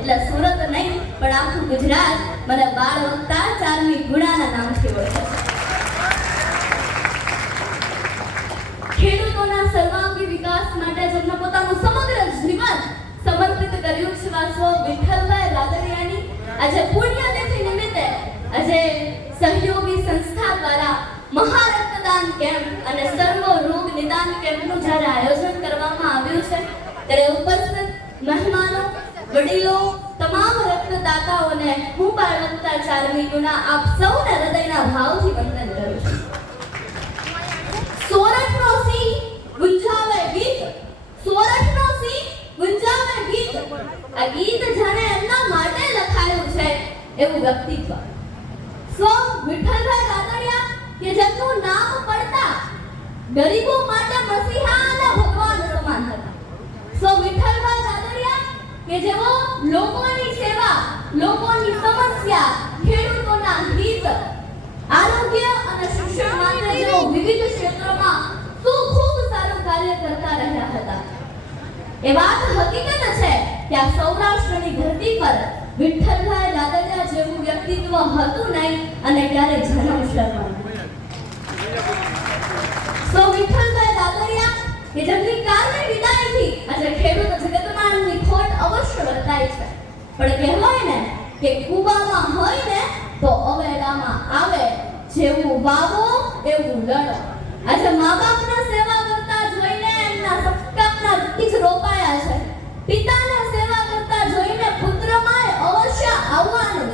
એટલે સુરત નહીં, પણ આખું ગુજરાત મને બાળ વક્તા ચારમી ગુણાના નામથી ઓળખે ખેડૂતોના સર્વાંગી વિકાસ માટે જેમને પોતાનું સમગ્ર જીવન સમર્પિત કર્યું છે વાસો વિઠ્ઠલભાઈ રાદરિયાની આજે પુણ્યતિથિ નિમિત્તે આજે સહયોગી સંસ્થા દ્વારા મહારક્તદાન કેમ્પ અને સર્વ રોગ નિદાન કેમ્પનું જ્યારે આયોજન કરવામાં આવ્યું છે, ત્યારે ઉપસ્થિત મહેમાનો, વડીલો રક્તદાતાઓને હું પાર્વતતા ચારમી ગુના આપ સૌને હૃદયના ભાવથી વંદન કરું છું. સોરઠનો સિંહ ગુંજાવે ગીત. સોરઠનો સિંહ ગુંજાવે ગીત. આ ગીત જાણે એમના માટે લખાયું છે એવું વ્યક્તિત્વ. સ્વ વિઠ્ઠલભાઈ રાદડિયા કે જેમનું નામ પડતા ગરીબો માટે મસીહા અને ભગવાન સમાન હતા. સ્વ વિઠ્ઠલભાઈ રાદડિયા કે જેઓ લોકોની સેવા લોકોની સમસ્યા ખેડૂતોના હિત, આરોગ્ય અને શિક્ષણ માટે જેઓ વિવિધ ક્ષેત્રોમાં શું ખૂબ સારું કાર્ય કરતા રહ્યા હતા. એ વાત હકીકત છે કે આ સૌરાષ્ટ્રની ધરતી પર વિઠ્ઠલભાઈ દાદાજા જેવું વ્યક્તિત્વ હતું નહીં અને ક્યારે જન્મ શર્મા સો વિઠ્ઠલભાઈ દાદરિયા કે જેમની વિદાય વિદાયથી આજે ખેડૂત જગતમાનની ખોટ અવશ્ય વર્તાય છે. પણ કહેવાય ને કે કુવામાં હોય ને તો અવેડામાં આવે જેવું વાવો, એવું લડો. આજે મા બાપના સેવા કરતા જોઈને એમના સપકાપના બીજ રોપાયા છે. પિતાને સેવા કરતા જોઈને પુત્રમાં અવશ્ય આવવાનું.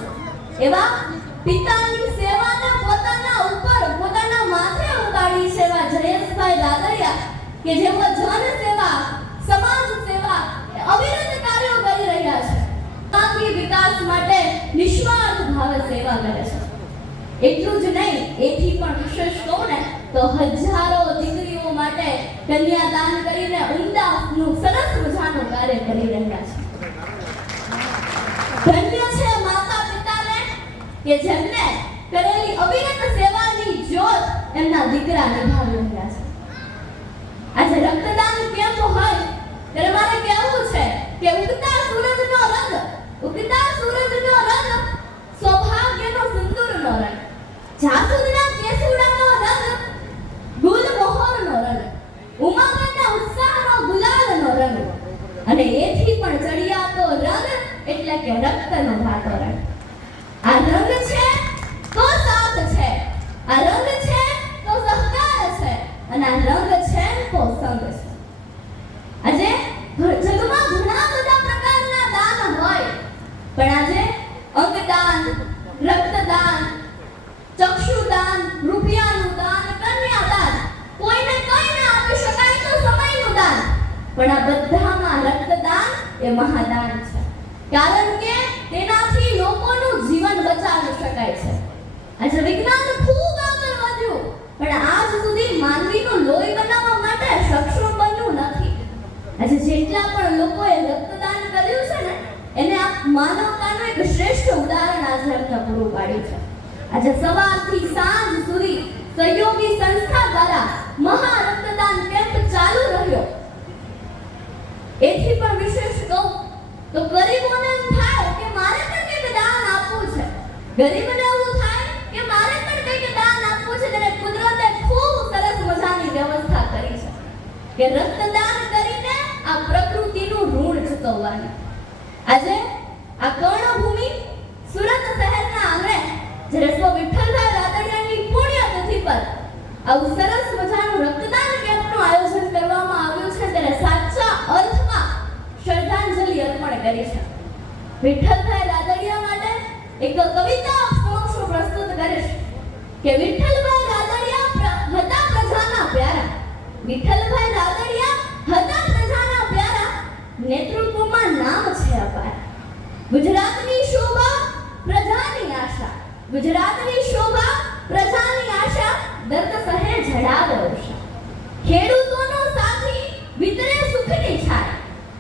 એવા પિતાની સેવાને પોતાના ઉપર પોતાના માથે ઉગાડી સેવા જયેશભાઈ લાદરિયા કે જેઓ જન સેવા સમાજ સેવા અવિરત કાર્યો કરી રહ્યા છે તાકી વિકાસ માટે નિસ્વાર્થ ભાવે સેવા કરે છે. એટલું જ નહીં, એથી પણ વિશેષ કહું ને, તો હજારો દીકરીઓ માટે કન્યાદાન કરીને ઉમદાનું સરસ મજાનું કાર્ય કરી રહ્યા છે. ધન્ય છે માતા પિતાને કે જેમને કરેલી અવિરત સેવાની જ્યોત એમના દીકરા નિભાવી રહ્યા છે. આજે રક્તદાન કેમ્પ હોય? ત્યારે મારે કહેવું છે કે ઉગતા સૂરજનો રંગ, ઉગતા સૂરજનો રંગ જાસૂદના કેસુડાનો રંગ ગુલમોહરનો રંગ ઉમંગના ઉત્સાહનો ગુલાલનો રંગ. અને એથી પણ ચડિયાતો રંગ એટલે કે રક્તનો ધાતો રંગ. આ રંગ છે તો સાથ છે. આ રંગ છે તો સહકાર છે. અને આ રંગ છે તો સંગ છે. આજે જગમાં ઘણા બધા પ્રકારના દાન હોય. પણ આજે અંગદાન, રક્તદાન ચક્ષુદાન રૂપિયાનું દાન કન્યાદાન. કોઈને કંઈ ના આપી શકાય તો સમયનું દાન પણ આ બધામાં રક્તદાન એ મહાદાન છે. કારણ કે તેનાથી લોકોનું જીવન બચાવી શકાય છે. આજે વિજ્ઞાન ખૂબ આગળ વધ્યું, પણ આજ સુધી માનવીનું લોહી બનાવવા માટે સક્ષમ બન્યું નથી. આજે જેટલા પણ લોકોએ રક્તદાન કર્યું છે ને, એને આ માનવતાનું એક શ્રેષ્ઠ ઉદાહરણ આજે અમને પૂરું પાડ્યું છે. આજે સવારથી સાંજ સુધી સહયોગી સંસ્થા દ્વારા મહા રક્તદાન કેમ્પ ચાલુ રહ્યો. એથી પણ વિશેષ કહું તો ગરીબોને થાય કે મારે પણ કંઈક દાન આપવું છે. ગરીબને એવું થાય કે મારે પણ કંઈક દાન આપવું છે ત્યારે કુદરતે ખૂબ સરસ મજાની વ્યવસ્થા કરી છે. કે રક્તદાન કરીને આ પ્રકૃતિનું ઋણ ચૂકવવાની. આજે આ કર્ણભૂમિ સુરત શહેરના સ્વ વિઠ્ઠલભાઈ રાદડિયાની પુણ્યતિથિ પર આવું સરસ મજાનું રક્તદાન કેમ્પનું આયોજન કરવામાં આવ્યું છે ત્યારે સાચા અર્થમાં શ્રદ્ધાંજલિ અર્પણ કરી છે. વિઠ્ઠલભાઈ રાદડિયા માટે એક કવિતા સમક્ષ પ્રસ્તુત કરીશ કે વિઠ્ઠલભાઈ રાદડિયા હતા પ્રજાના પ્યારા. વિઠ્ઠલભાઈ રાદડિયા હતા પ્રજાના પ્યારા. નેતૃત્વમાં નામ છે અપાર. ગુજરાતની આશા ગુજરાતની શોભા, પ્રજાની આશા, દર્દ સહે જડાવે ઉષા. ખેડૂતોનો સાથી વિતરે સુખની છાય.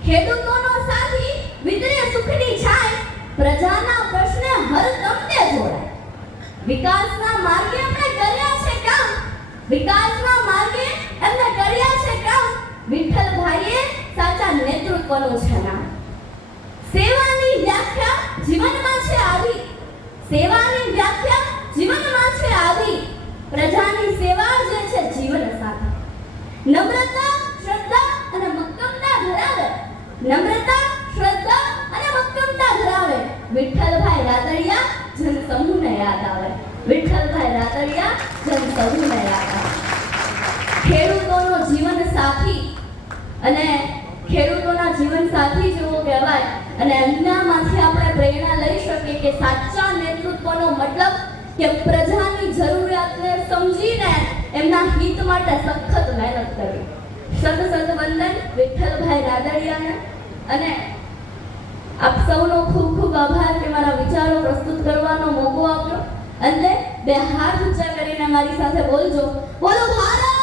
ખેડૂતોનો સાથી વિતરે સુખની છાય. પ્રજાના પ્રશ્ને હર તમને જોડાય. વિકાસના માર્ગે એમણે કર્યા છે કામ. વિકાસના માર્ગે એમણે કર્યા છે કામ. વિઠ્ઠલભાઈએ સાચા નેતૃત્વનો છે નામ સેવાની વ્યાખ્યા જીવનમાં છે આવી. સેવાની વ્યાખ્યા જીવનમાં છે આવી પ્રજાની સેવા જે છે જીવન સાધન. નમ્રતા, શ્રદ્ધા અને મક્કમતા ધરાવે. નમ્રતા, શ્રદ્ધા અને મક્કમતા ધરાવે. વિઠ્ઠલભાઈ રાતડિયા જન સમૂહને યાદ આવે. વિઠ્ઠલભાઈ રાતડિયા જન સમૂહને યાદ આવે. ખેડૂતોનો જીવન સાથી અને ખેડૂતોના જીવન સાથી જેવો કહેવાય. અને એમનામાંથી આપણે પ્રેરણા લઈ શકીએ કે સાચા નેતૃત્વનો મતલબ કે પ્રજાની જરૂરિયાતને સમજીને એમના હિત માટે સખત મહેનત કરવી. સદ સદ વંદન વિઠ્ઠલભાઈ રાદડિયાને અને આપ સૌનો ખૂબ ખૂબ આભાર કે મારા વિચારો પ્રસ્તુત કરવાનો મોકો આપ્યો. અને બે હાથ ઊંચા કરીને મારી સાથે બોલજો. બોલો, ભારત